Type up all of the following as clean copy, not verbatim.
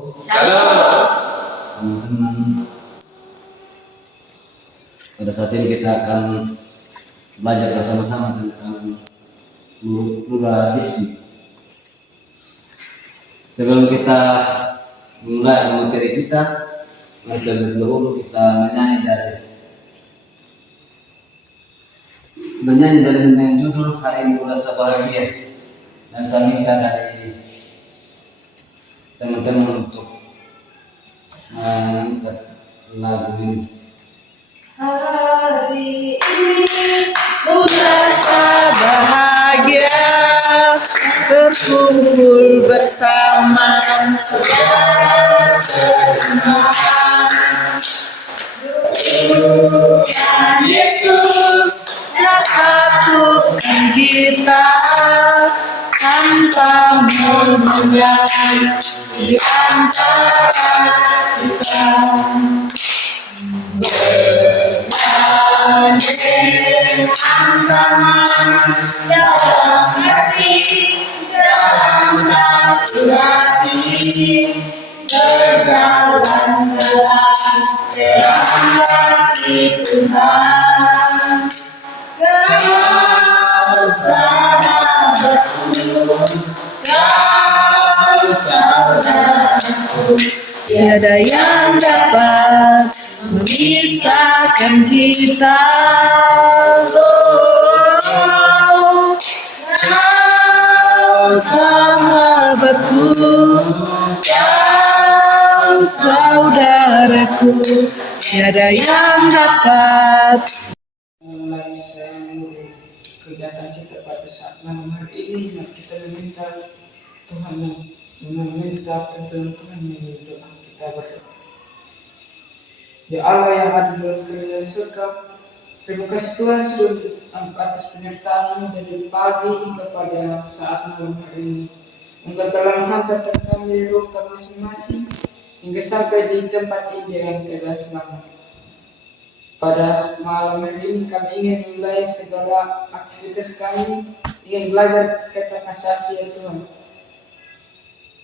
Salam. Teman-teman, pada saat ini kita akan belajar bersama-sama tentang pluralisme. Sebelum kita mulai materi kita, mari terlebih dahulu kita menyanyi dari judul Hari Ini Rasa Bahagia, dan saya minta dari teman-teman untuk mengangkat lagu ini. Hari ini ku rasa bahagia, berkumpul bersama saudara seiman. Tuhan Yesus telah satukan kita tanpa mengenal di antara kita. Dalam kasih, dalam satu hati, berjalan dalam kasih Tuhan. Kau sahabatku, kau saudaraku, tiada yang dapat memisahkan kita. Oh, kau sahabatku, kau saudaraku, tiada yang dapat. Mulai saya menurut kegiatan kita pada saat malam hari ini, mari kita meminta Tuhan, meminta pertolongan Tuhan melalui doa kita berdoa. Ya Allah yang ada dalam kerajaan surga, terima kasih Tuhan sudah atas penyertaan dari pagi hingga pada saat malam hari ini. Engkau telah menghantarkan kami di rumah masing-masing hingga sampai di tempat ini dengan keadaan selamat. Pada malam hari ini kami ingin mulai segala aktivitas kami, ingin belajar tentang asasi ya Tuhan.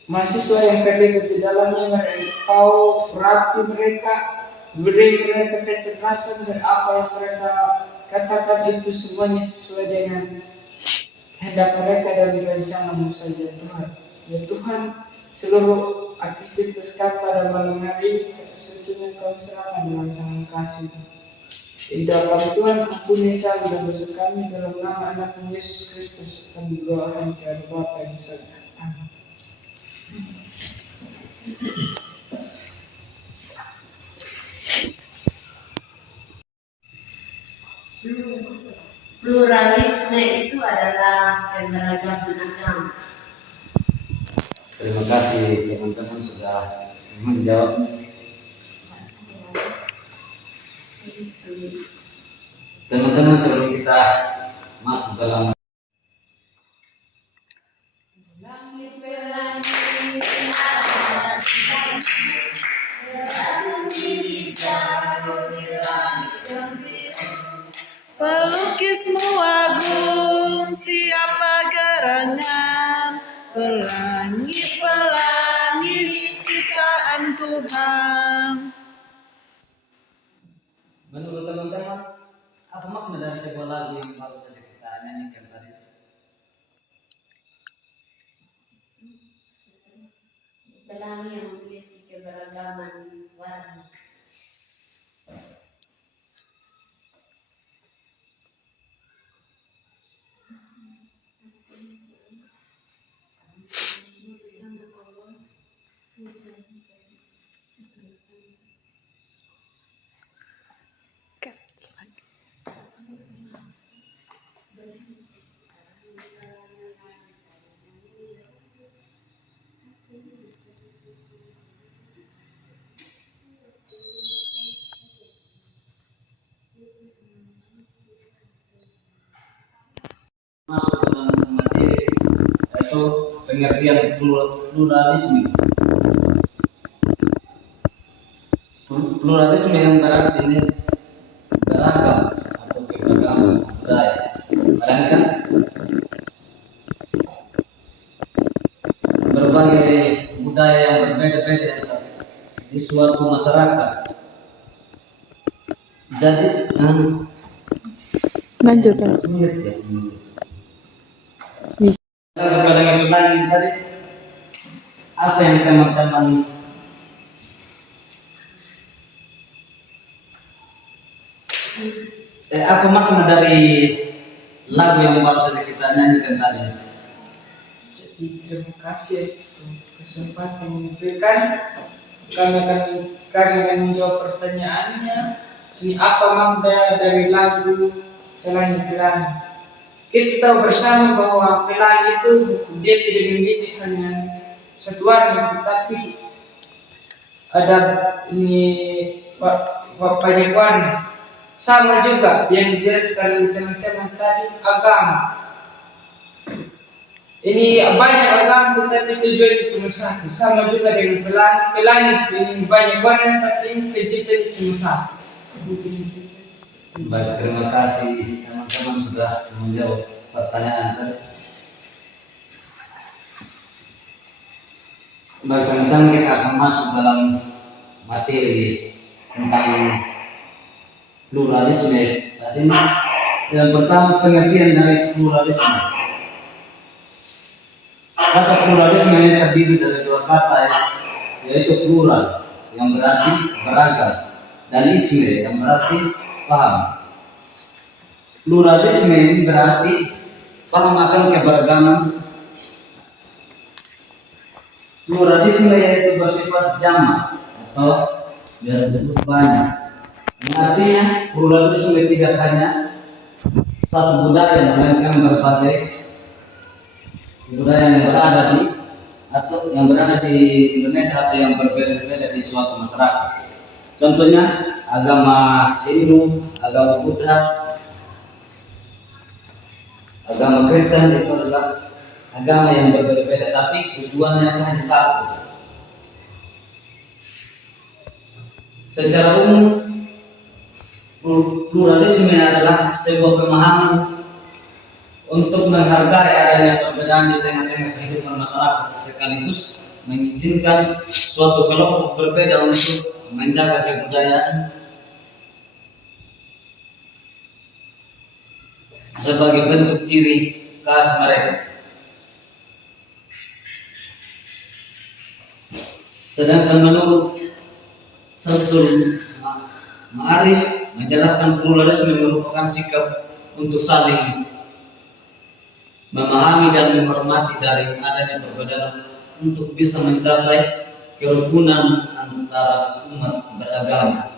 Mahasiswa yang terlibat di dalamnya, Engkau berarti mereka, beri mereka kecerdasan, dan apa yang mereka katakan itu semuanya sesuai dengan kehendak mereka dan rencana-Mu saja Tuhan. Ya Tuhan, seluruh aktivitas kami pada malam hari ini sesuatu Kau serahkan dalam tangan kasih. Tidak kami Tuhan, ampuni saja dan dosa kami, dalam nama anak Yesus Kristus kami doakan kepada Bapa yang surga. Amin. Pluralisme itu adalah keberagaman agama. Terima kasih teman-teman sudah menjawab. Teman-teman, sebelum kita masuk dalam pelukismu agung, siapa gerangan, pelangi-pelangi ciptaan Tuhan. menurut teman-teman, apa makna dari sebuah lagu yang baru saja kita nyanyikan tadi? Pelangi yang memiliki keberagaman warna. Masuk ke dalam materi, yaitu pengertian pluralisme. Pluralisme yang berarti ini beragam atau keberagaman budaya. Bayangkan berbagai budaya yang berbeda-beda suatu masyarakat. Jadi Lanjut ya. kepada yang lain tadi, apa yang teman-teman apa makna dari lagu yang baru saja kita nyanyikan tadi? Jadi terima kasih untuk kesempatan yang diberikan. Kami akan menjawab pertanyaannya. Ini apa makna dari lagu Pelangi-Pelangi? Kita tahu bersama bahwa pelangi itu dia tidak memiliki hanya satu warna, tetapi ada ini banyak warna. Sama juga yang dijelaskan teman-teman tadi, agama. Ini banyak agama tetapi tujuan cuma satu. Sama juga dengan pelangi. Pelangi ini banyak warna tapi penciptanya cuma satu. Baik, terima kasih teman-teman sudah menjawab pertanyaan tadi. Baik, teman-teman, kita akan masuk dalam materi tentang pluralisme. Saat ini yang pertama, pengertian dari pluralisme. Kata pluralisme ini terdiri dari dua kata, yaitu plural yang berarti beragam dan isme yang berarti paham. Pluralisme ini berarti paham akan keberagaman. Pluralisme yaitu bersifat jamak atau biasa disebut banyak. Yang artinya pluralisme tidak hanya satu budaya, melainkan berbagai budaya yang berada di atau yang berada di Indonesia atau yang berbeda-beda di suatu masyarakat. Contohnya agama Hindu, agama Buddha, agama Kristen itu adalah agama yang berbeda-beda, tapi tujuannya hanya satu. Secara umum, pluralisme adalah sebuah pemahaman untuk menghargai adanya perbedaan di tengah-tengah kehidupan masyarakat, sekaligus mengizinkan suatu kelompok berbeda untuk menjaga kebudayaan sebagai bentuk ciri khas mereka. Sedangkan menurut Syamsul Ma'arif menjelaskan pluralisme merupakan sikap untuk saling memahami dan menghormati dari adanya perbedaan untuk bisa mencapai kerukunan antara umat beragama.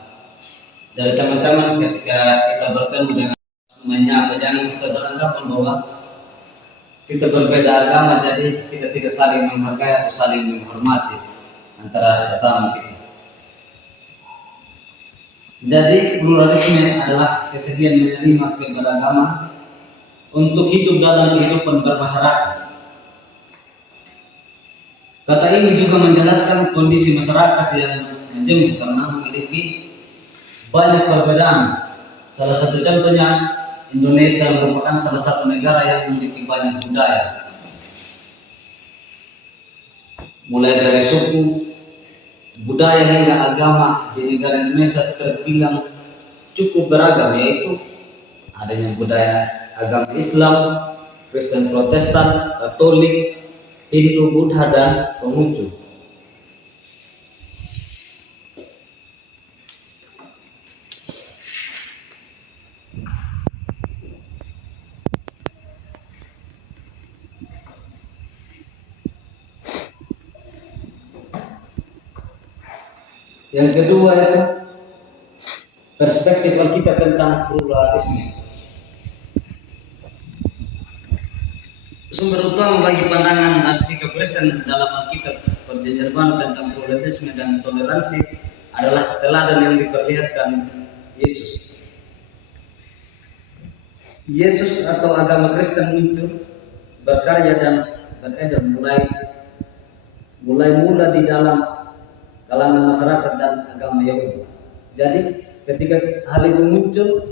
Dari teman-teman, ketika kita bertemu dengan menyapa, jangan kita beranggapan bahwa kita berbeda agama jadi kita tidak saling menghargai atau saling menghormati antara sesama kita. Jadi pluralisme adalah kesediaan menerima keberagaman untuk hidup dalam kehidupan bermasyarakat. Kata ini juga menjelaskan kondisi masyarakat yang menjemuk karena memiliki banyak perbedaan. Salah satu contohnya, Indonesia merupakan salah satu negara yang memiliki banyak budaya. Mulai dari suku, budaya hingga agama di negara Indonesia terbilang cukup beragam, yaitu adanya budaya agama Islam, Kristen Protestan, Katolik, Hindu, Buddha, dan Konghucu. Yang kedua itu perspektif kita tentang pluralisme. Sumber utama bagi pandangan atau sikap Kristen dalam Alkitab Perjanjian Baru tentang pluralisme dan toleransi adalah teladan yang diperlihatkan Yesus. Yesus atau agama Kristen muncul, berkarya dan beredar mulai mula di dalam kalangan masyarakat dan agama Yahudi. Jadi ketika hal itu muncul,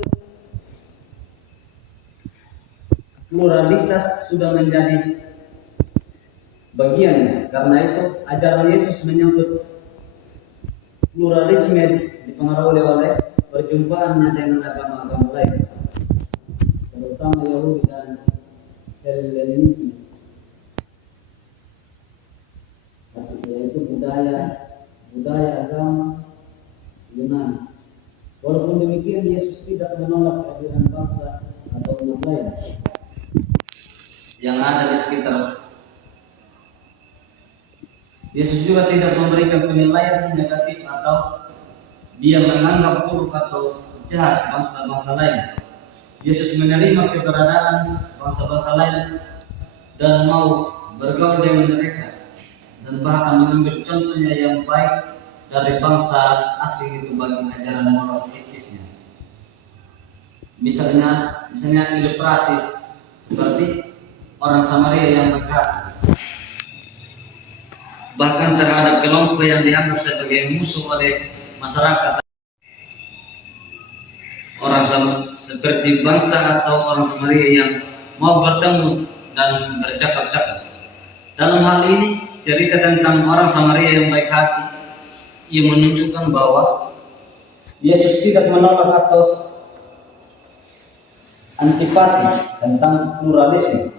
pluralitas sudah menjadi bagiannya. Karena itu ajaran Yesus menyambut pluralisme dipengaruhi oleh perjumpaannya dengan agama-agama lain, terutama Yahudi dan Hellenisme, yaitu budaya agama Yunani. Walaupun demikian, Yesus tidak menolak kehadiran bangsa atau umat lain yang ada di sekitar. Yesus juga tidak memberikan penilaian negatif atau dia menganggap buruk atau jahat bangsa-bangsa lain. Yesus menerima keberadaan bangsa-bangsa lain dan mau bergaul dengan mereka, dan bahkan mengambil contohnya yang baik dari bangsa asing itu bagi ajaran moral etisnya. Misalnya ilustrasi seperti orang Samaria yang berkata, bahkan terhadap kelompok yang dianggap sebagai musuh oleh masyarakat, orang seperti bangsa atau orang Samaria yang mau bertemu dan bercakap-cakap. Dalam hal ini, cerita tentang orang Samaria yang baik hati, ia menunjukkan bahwa Yesus tidak menolak atau antipati tentang pluralisme.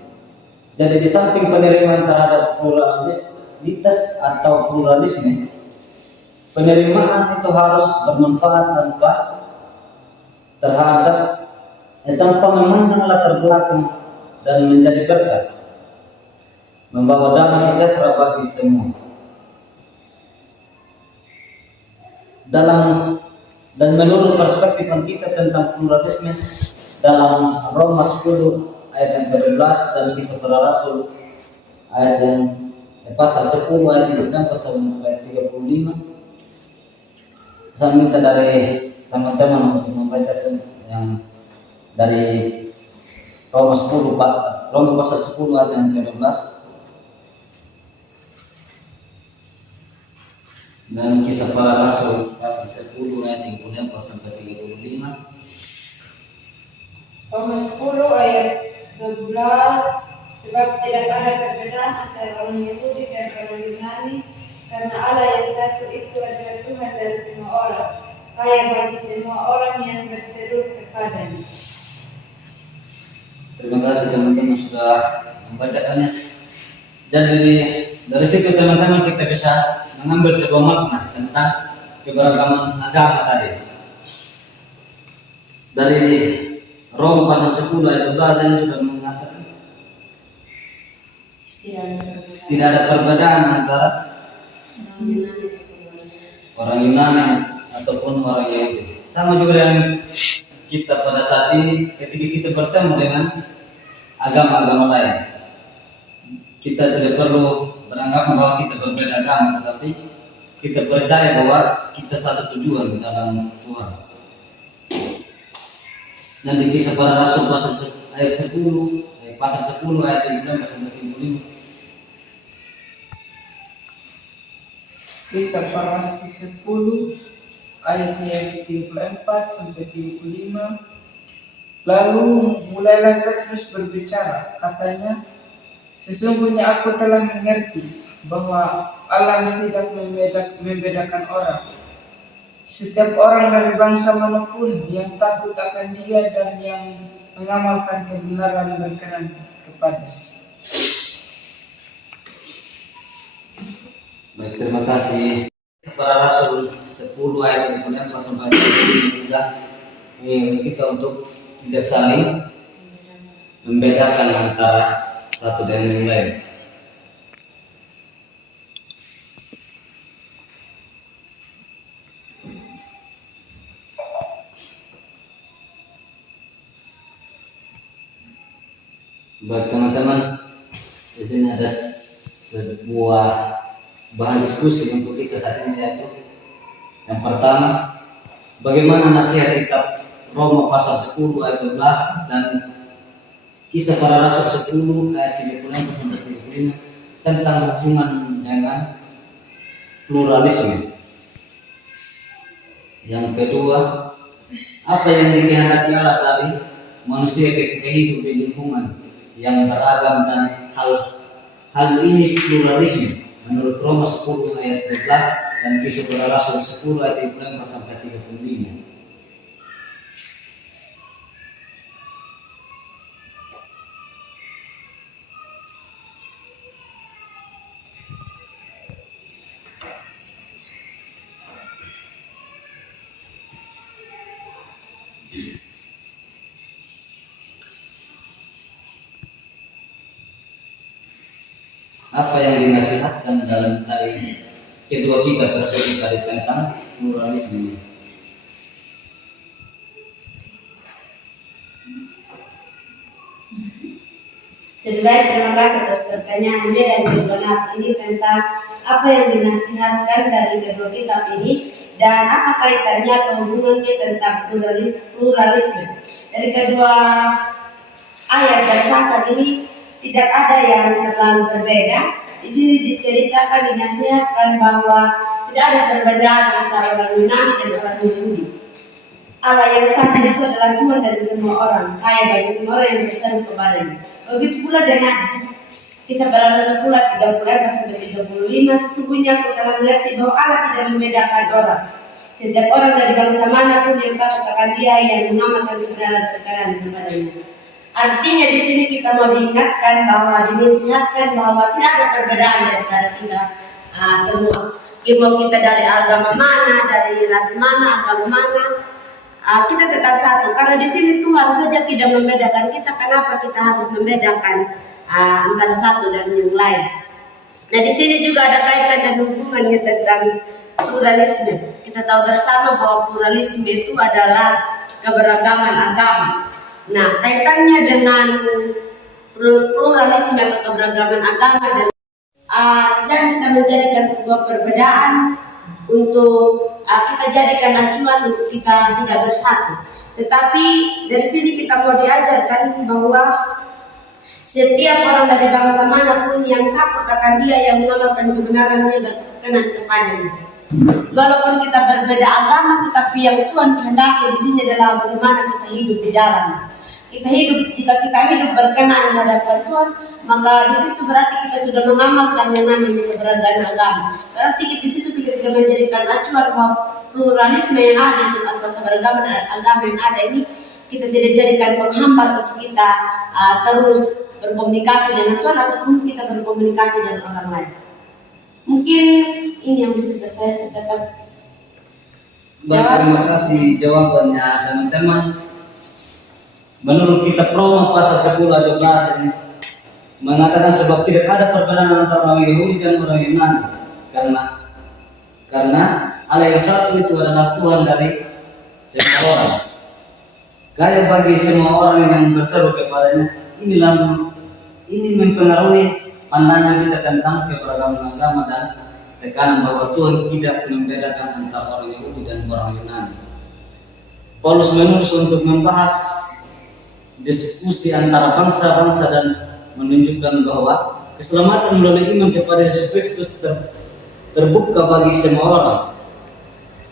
Jadi di samping penerimaan terhadap pluralitas atau pluralisme, penerimaan itu harus bermanfaat tanpa memandang latar belakang dan menjadi berkat, membawa damai sejahtera bagi semua. Dan menurut perspektif kita tentang pluralisme, dalam Roma 10 ayat yang ke-12 dan Kisah Para Rasul ayat yang pasal 10 ayat yang pasal ayat 35, saya minta dari teman-teman untuk membacakan yang dari Roma pasal 10 ayat yang ke-12 dan Kisah Para Rasul pasal 10 ayat yang ke-6 sampai 35. Roma 10 ayat 12, sebab tidak ada perbedaan antara orang Yahudi dan orang Yunani, karena Allah yang satu itu adalah Tuhan dari semua orang, kaya bagi semua orang yang berseru kepadanya. Terima kasih teman-teman sudah membacakannya. Jadi dari situ teman-teman kita bisa mengambil sebuah makna tentang keberagaman agama tadi. Dari Roma pasal 10 ayat 12 yang sudah mengatakan tidak ada perbedaan antara orang Yunani ataupun orang Yahudi. Sama juga dengan kita pada saat ini ketika kita bertemu dengan agama-agama lain. Kita tidak perlu beranggapan bahwa kita berbeda agama, tetapi kita percaya bahwa kita satu tujuan di dalam Tuhan. Dan di Kisah Para Rasul pasal 10 ayat 10 ayat 19 sampai 35. Kisah Para Rasul 10 ayatnya yang 34 sampai 35. Lalu mulailah Petrus berbicara, katanya, sesungguhnya aku telah mengerti bahwa Allah tidak membedakan orang. Setiap orang dari bangsa manapun yang takut akan Dia dan yang mengamalkan kebenaran berkenan kepada. Baik, terima kasih. Para Rasul 10 ayat 4 sampai 5 kita untuk tidak saling membedakan antara satu dan yang lain. Baik teman-teman, di sini ada sebuah bahan diskusi untuk kita saat ini, yaitu yang pertama, bagaimana nasihat kitab Roma pasal 10 ayat 12 dan Kisah Para Rasul 10 ayat 36 sampai 35 tentang hubungan dengan pluralisme. Yang kedua, apa yang dikehendaki Allah tadi manusia ketika hidup di lingkungan yang beragam dan hal ini pluralisme menurut Roma 10 ayat 12 dan Kisah Para Rasul 10 ayat 24 sampai 35. Apa yang dinasihatkan dalam tadi kedua kita tersebut tadi tentang pluralisme? Jadi baik, terima kasih atas pertanyaannya dan jawaban ini tentang apa yang dinasihatkan dari kedua kitab ini dan apa kaitannya atau hubungannya tentang pluralisme. Dari kedua ayat dan pasal ini tidak ada yang terlalu berbeda. Di sini diceritakan, dinasihatkan bahwa tidak ada perbedaan antara orang Yunani dan orang Yahudi. Allah yang satu itu adalah Tuhan dari semua orang, kaya bagi semua orang yang berseru kepadanya. Begitu pula dengan Kisah Para Rasul 30 sampai 35, sesungguhnya aku telah melihat bahwa Allah tidak membedakan orang. Setiap orang dari bangsa manapun yang takut akan Dia yang mengamalkan kebenaran terkadang kepadanya. Artinya di sini kita mau diingatkan bahwa dinasihatkan bahwa tidak ada perbedaan antara kita semua. Mau kita dari agama mana, dari ras mana, agama mana, kita tetap satu. Karena di sini Tuhan saja tidak membedakan kita. Kenapa kita harus membedakan antara satu dan yang lain? Nah, di sini juga ada kaitan dan hubungannya tentang pluralisme. Kita tahu bersama bahwa pluralisme itu adalah keberagaman agama. Nah, kaitannya dengan pluralisme atau keberagaman agama dan jangan kita menjadikan sebuah perbedaan untuk kita jadikan acuan untuk kita tidak bersatu. Tetapi dari sini kita mau diajarkan bahwa setiap orang dari bangsa manapun yang takut akan Dia yang mengamalkan kebenarannya berkenan kepadanya. Walaupun kita berbeda agama, tetapi yang Tuhan kehendaki di sini adalah bagaimana kita hidup di dalam. Jika kita hidup berkenan di hadapan Tuhan, maka di situ berarti kita sudah mengamalkan yang namanya keberadaan agama. Berarti di situ kita tidak menjadikan acuan bahwa pluralisme yang ada itu atau keberagaman agama yang ada ini kita tidak jadikan penghambat untuk kita terus berkomunikasi dengan Tuhan ataupun kita berkomunikasi dengan orang lain. Mungkin ini yang bisa saya dapat jawab. Terima kasih jawabannya teman-teman. Menurut kitab Roma pasal 10 ayat 12 ini mengatakan sebab tidak ada perbedaan antara orang Yahudi dan orang Yunani karena Allah yang satu itu adalah Tuhan dari semua orang, kaya bagi semua orang yang berseru kepadanya. Ini mempengaruhi pandangan kita tentang keberagaman agama dan tekanan bahwa Tuhan tidak membedakan antara orang Yahudi dan orang Yunani. Paulus menulis untuk membahas diskusi antara bangsa-bangsa dan menunjukkan bahwa keselamatan melalui iman kepada Yesus Kristus terbuka bagi semua orang.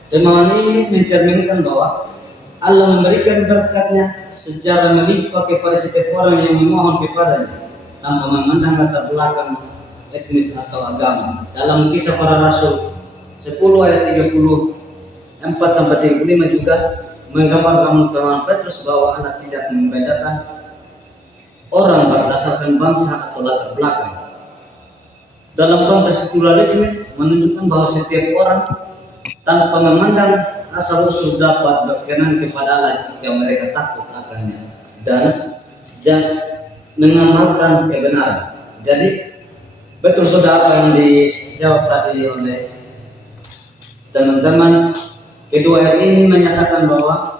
Pemahaman ini mencerminkan bahwa Allah memberikan berkat-Nya secara melimpah kepada setiap orang yang memohon kepadanya tanpa memandang latar belakang etnis atau agama. Dalam Kisah Para Rasul 10 ayat 34 sampai 35 juga menggambarkan keterangan Petrus bahwa Allah tidak membedakan orang berdasarkan bangsa atau latar belakang. Dalam konteks pluralisme menunjukkan bahwa setiap orang tanpa memandang asal usul dapat berkenan kepada Allah jika mereka takut akannya dan mengamalkan kebenaran. Jadi betul sudah apa yang dijawab tadi oleh teman-teman. Kedua ayat ini menyatakan bahwa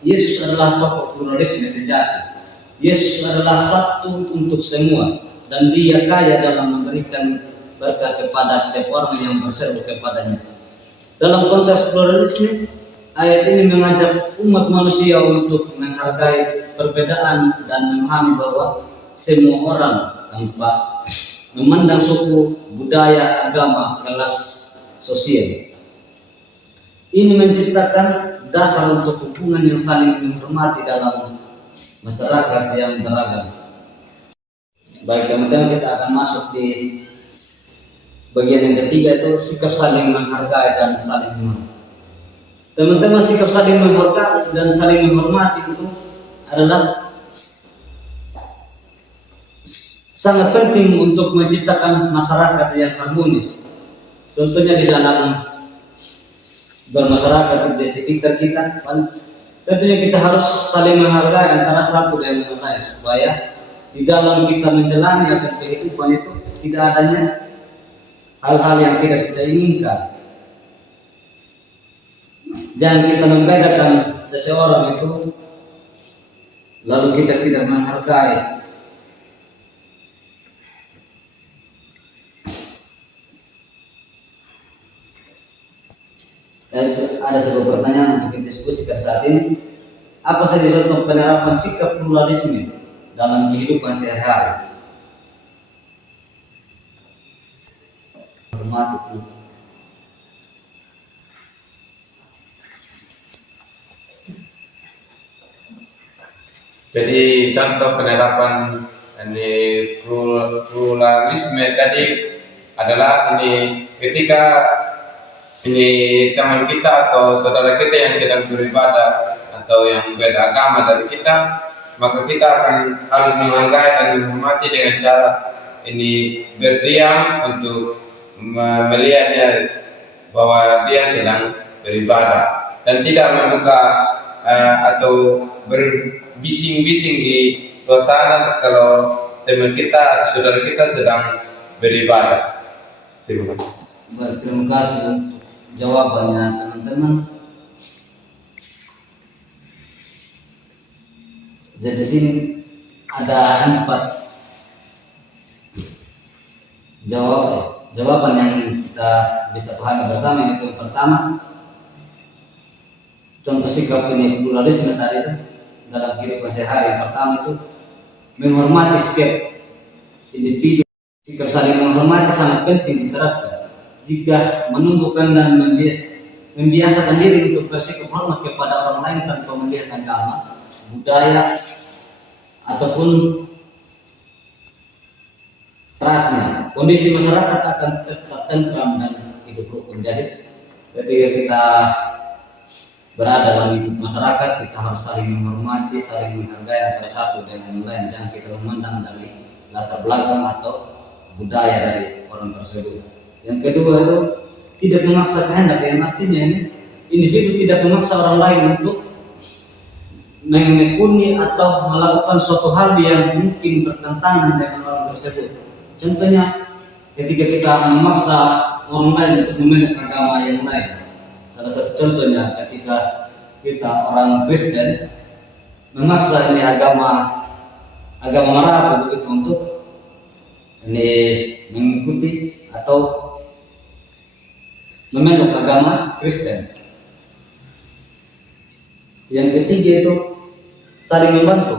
Yesus adalah tokoh pluralisme sejati. Yesus adalah satu untuk semua dan Dia kaya dalam memberikan berkat kepada setiap orang yang berseru kepadanya. Dalam konteks pluralisme, ayat ini mengajak umat manusia untuk menghargai perbedaan dan memahami bahwa semua orang tanpa memandang suku, budaya, agama, kelas sosial. Ini menciptakan dasar untuk hubungan yang saling menghormati dalam masyarakat yang beragam. Baik teman-teman, kita akan masuk di Bagian yang ketiga itu sikap saling menghargai dan saling menghormati. Teman-teman, sikap saling menghargai dan saling menghormati itu adalah sangat penting untuk menciptakan masyarakat yang harmonis. Contohnya di dalam bermasyarakat di sekitar kita, tentunya kita harus saling menghargai antara satu dan yang lain supaya di dalam kita menjalani akan kehidupan itu tidak adanya hal-hal yang tidak kita inginkan. Jangan kita membedakan seseorang itu lalu kita tidak menghargai. Dan ada sebuah pertanyaan untuk kita diskusikan saat ini. Apa saja contoh penerapan sikap pluralisme dalam kehidupan sehari-hari? Hormati. Jadi contoh penerapan ini pluralisme tadi adalah ini ketika ini teman kita atau saudara kita yang sedang beribadah atau yang beda agama dari kita, maka kita akan harus menghargai dan menghormati dengan cara ini berdiam untuk melihat dia bahwa dia sedang beribadah dan tidak membuka atau berbising-bising di luar sana kalau teman kita, saudara kita sedang beribadah. Terima kasih. Terima kasih untuk jawabannya teman-teman. Jadi di sini ada 4 jawaban yang kita bisa pahami bersama. Itu yang pertama, contoh sikap ini pluralisme tadi itu dalam kehidupan sehari. Yang pertama itu menghormati setiap individu. Sikap saling menghormati sangat penting diterapkan jika menumbuhkan dan membiasakan diri untuk bersikap hormat kepada orang lain tanpa melihat agama, budaya, ataupun rasnya. Kondisi masyarakat akan tetap tentram dan hidup rukun. Jadi ketika kita berada dalam hidup masyarakat, kita harus saling menghormati, saling menghargai antara satu dengan yang lain. Jangan kita memandang dari latar belakang atau budaya dari orang tersebut. Yang kedua itu tidak memaksa kehendak, yang artinya ini individu tidak memaksa orang lain untuk menekuni atau melakukan suatu hal yang mungkin bertentangan dengan orang tersebut. Contohnya ketika kita memaksa orang lain untuk memeluk agama yang lain. Salah satu contohnya ketika kita orang Kristen memaksa ini agama Arab begitu untuk ini mengikuti atau memeluk agama Kristen. Yang ketiga itu saling membantu.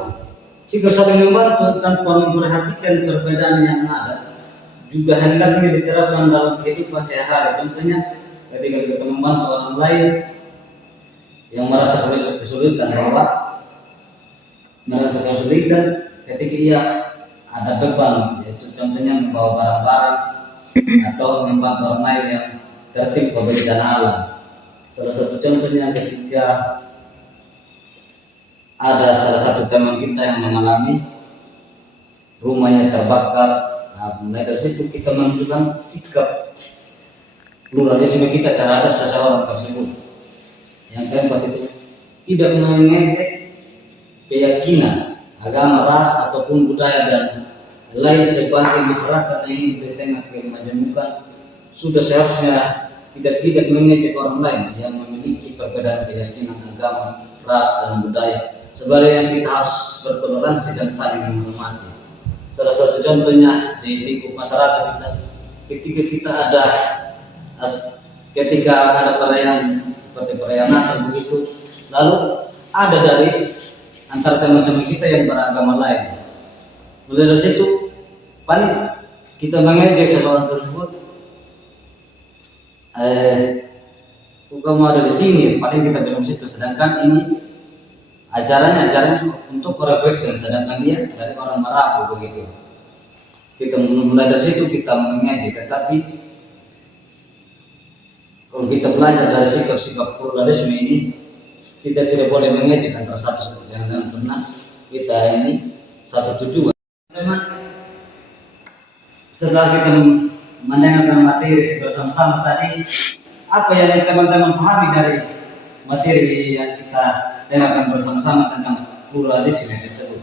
Sikap saling membantu tanpa memperhatikan perbedaan yang ada juga hendaknya diterapkan dalam kehidupan sehari-hari. Contohnya ketika kita membantu orang lain yang merasa kesulitan ketika ia ada beban, yaitu contohnya membawa barang-barang atau membantu orang lain yang tertimpa bencana alam. Salah satu contohnya ketika ada salah satu teman kita yang mengalami rumahnya terbakar. Nah, mulai dari situ kita menunjukkan sikap pluralisme kita terhadap seseorang tersebut. Yang keempat itu tidak mengejek keyakinan, agama, ras ataupun budaya dan lain sebagai masyarakat yang ingin di tengah kemajemukan. Sudah seharusnya tidak mengejek orang lain yang memiliki perbedaan keyakinan, agama, ras dan budaya. Sebaliknya kita harus bertoleransi dan saling menghormati. Salah satu contohnya di lingkup masyarakat kita, ketika ada perayaan seperti perayaan Natal begitu, lalu ada dari antara teman-teman kita yang beragama lain. Mulai dari situ, paling kita mengejek seorang tersebut. Kamu ada di sini, paling kita bilang situ. Sedangkan ini acaranya untuk orang Kristen, sedangkan dia dari orang Marapu begitu. Kita mulai dari situ kita mengejek, tetapi Kalau kita belajar dari sikap-sikap pluralisme ini, kita tidak boleh mengejek antara satu dengan karena kita ini satu tujuan. Memang setelah kita mendengarkan materi bersama-sama tadi, apa yang teman-teman pahami dari materi yang kita dengarkan bersama-sama tentang pluralisme tersebut?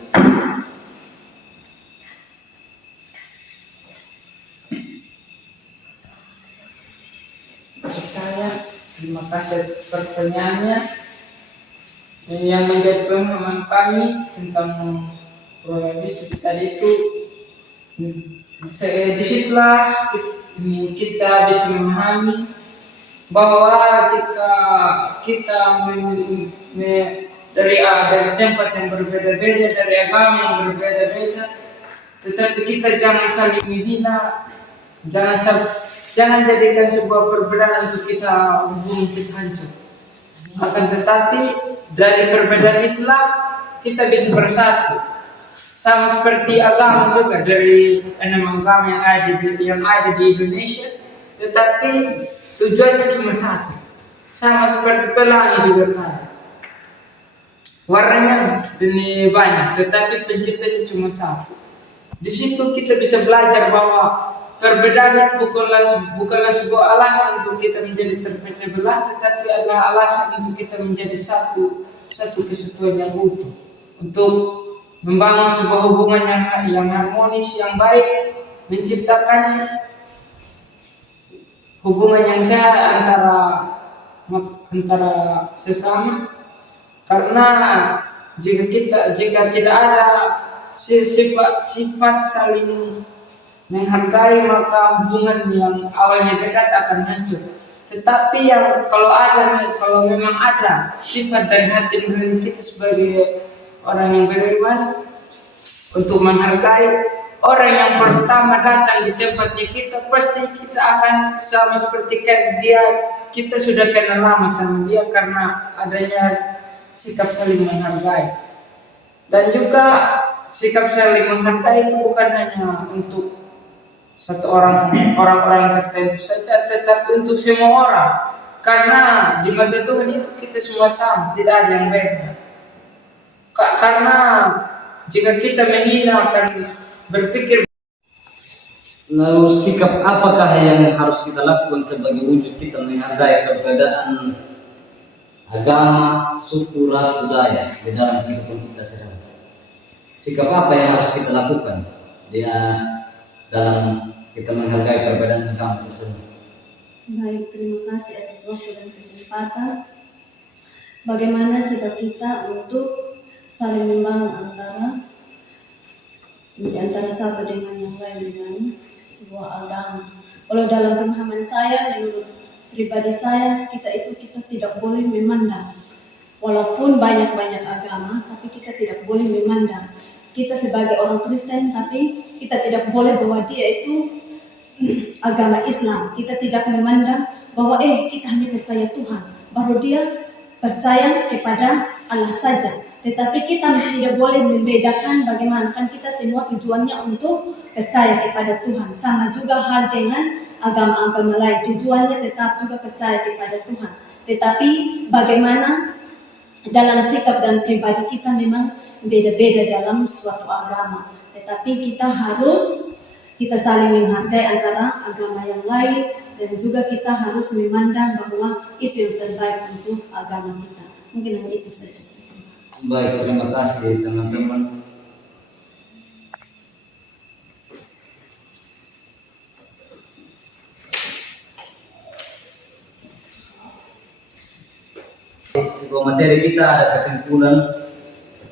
Bagi saya, terima kasih atas pertanyaannya. Yang menjadi pemahaman kami tentang pluralisme tadi itu, disitulah kita bisa memahami bahwa jika kita dari tempat yang berbeda-beda, dari agama yang berbeda-beda, tetapi kita jangan saling menghina, jangan jadikan sebuah perbedaan untuk kita hubungan kita hancur. Akan tetapi dari perbedaan itulah kita bisa bersatu. Sama seperti agama juga, dari 6 agama yang ada di Indonesia, tetapi tujuannya cuma satu. Sama seperti pelangi juga kan. Warnanya ini banyak, tetapi penciptanya cuma satu. Di situ kita bisa belajar bahwa perbedaan bukanlah sebuah alasan untuk kita menjadi terpecah belah, tetapi adalah alasan untuk kita menjadi satu kesatuan yang utuh, untuk membangun sebuah hubungan yang harmonis, yang baik, menciptakan hubungan yang sehat antara sesama. Karena jika tidak ada sifat saling menghargai, maka hubungan yang awalnya dekat akan hancur. Tetapi kalau memang ada sifat dari hati nurani kita sebagai orang yang beriman, untuk menghargai orang yang pertama datang di tempatnya kita, pasti kita akan sama seperti dia. Kita sudah kenal lama sama dia karena adanya sikap saling menghargai. Dan juga sikap saling menghargai itu bukan hanya untuk satu orang-orang tertentu saja, tetapi untuk semua orang. Karena di mata Tuhan itu kita semua sama, tidak ada yang beda. Karena jika kita menghina akan berpikir. Lalu sikap apakah yang harus kita lakukan sebagai wujud kita menghargai perbedaan agama, suku, ras, budaya di dalam kehidupan kita sehari-hari? Sikap apa yang harus kita lakukan dalam kita menghargai perbedaan agama tersebut? Baik, terima kasih atas waktu dan kesempatan. Bagaimana sikap kita untuk saling membangun antara satu dengan yang lain dengan sebuah agama. Kalau dalam pemahaman saya, menurut pribadi saya, kita tidak boleh memandang. Walaupun banyak-banyak agama, tapi kita tidak boleh memandang. Kita sebagai orang Kristen, tapi kita tidak boleh bahwa dia itu agama Islam. Kita tidak memandang bahwa kita hanya percaya Tuhan, baru dia percaya kepada Allah saja. Tetapi kita tidak boleh membedakan bagaimana, kan kita semua tujuannya untuk percaya kepada Tuhan. Sama juga hal dengan agama-agama lain, tujuannya tetap juga percaya kepada Tuhan. Tetapi bagaimana dalam sikap dan pribadi kita memang beda-beda dalam suatu agama. Tetapi kita saling menghargai antara agama yang lain, dan juga kita harus memandang bahwa itu yang terbaik untuk agama kita. Mungkin hanya itu saja. Baik, terima kasih teman-teman. Sebuah materi kita ada kesimpulan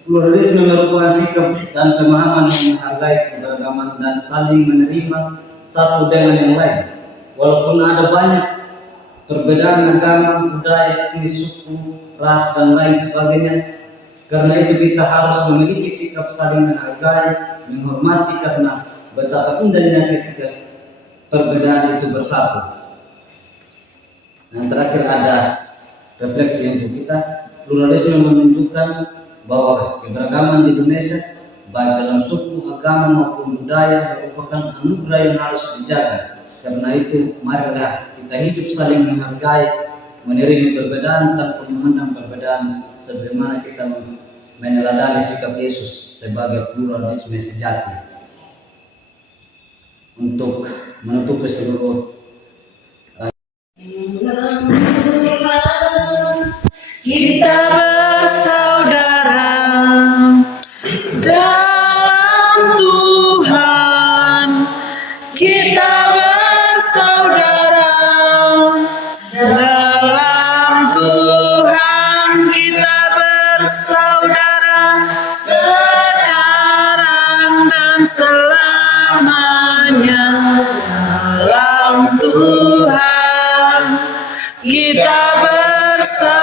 pluralisme merupakan sikap dan pemahaman yang menghargai keberagaman dan saling menerima satu dengan yang lain. Walaupun ada banyak perbedaan agama, budaya, etnis, suku, ras, dan lain sebagainya. Karena itu kita harus memiliki sikap saling menghargai, menghormati, karena betapa indahnya ketika perbedaan itu bersatu. Dan terakhir ada refleksi untuk kita. Pluralisme menunjukkan bahwa keberagaman di Indonesia, baik dalam suku, agama maupun budaya, merupakan anugerah yang harus dijaga. Karena itu marilah kita kita hidup saling menghargai, menerima perbedaan tanpa memandang perbedaan, sebagaimana kita meneladani sikap Yesus sebagai pluralisme sejati. Untuk menutup seluruh Kita bersaudara dalam Tuhan. Kita bersaudara dalam Tuhan. Kita bersaudara sekarang dan selamanya dalam Tuhan. Kita bersama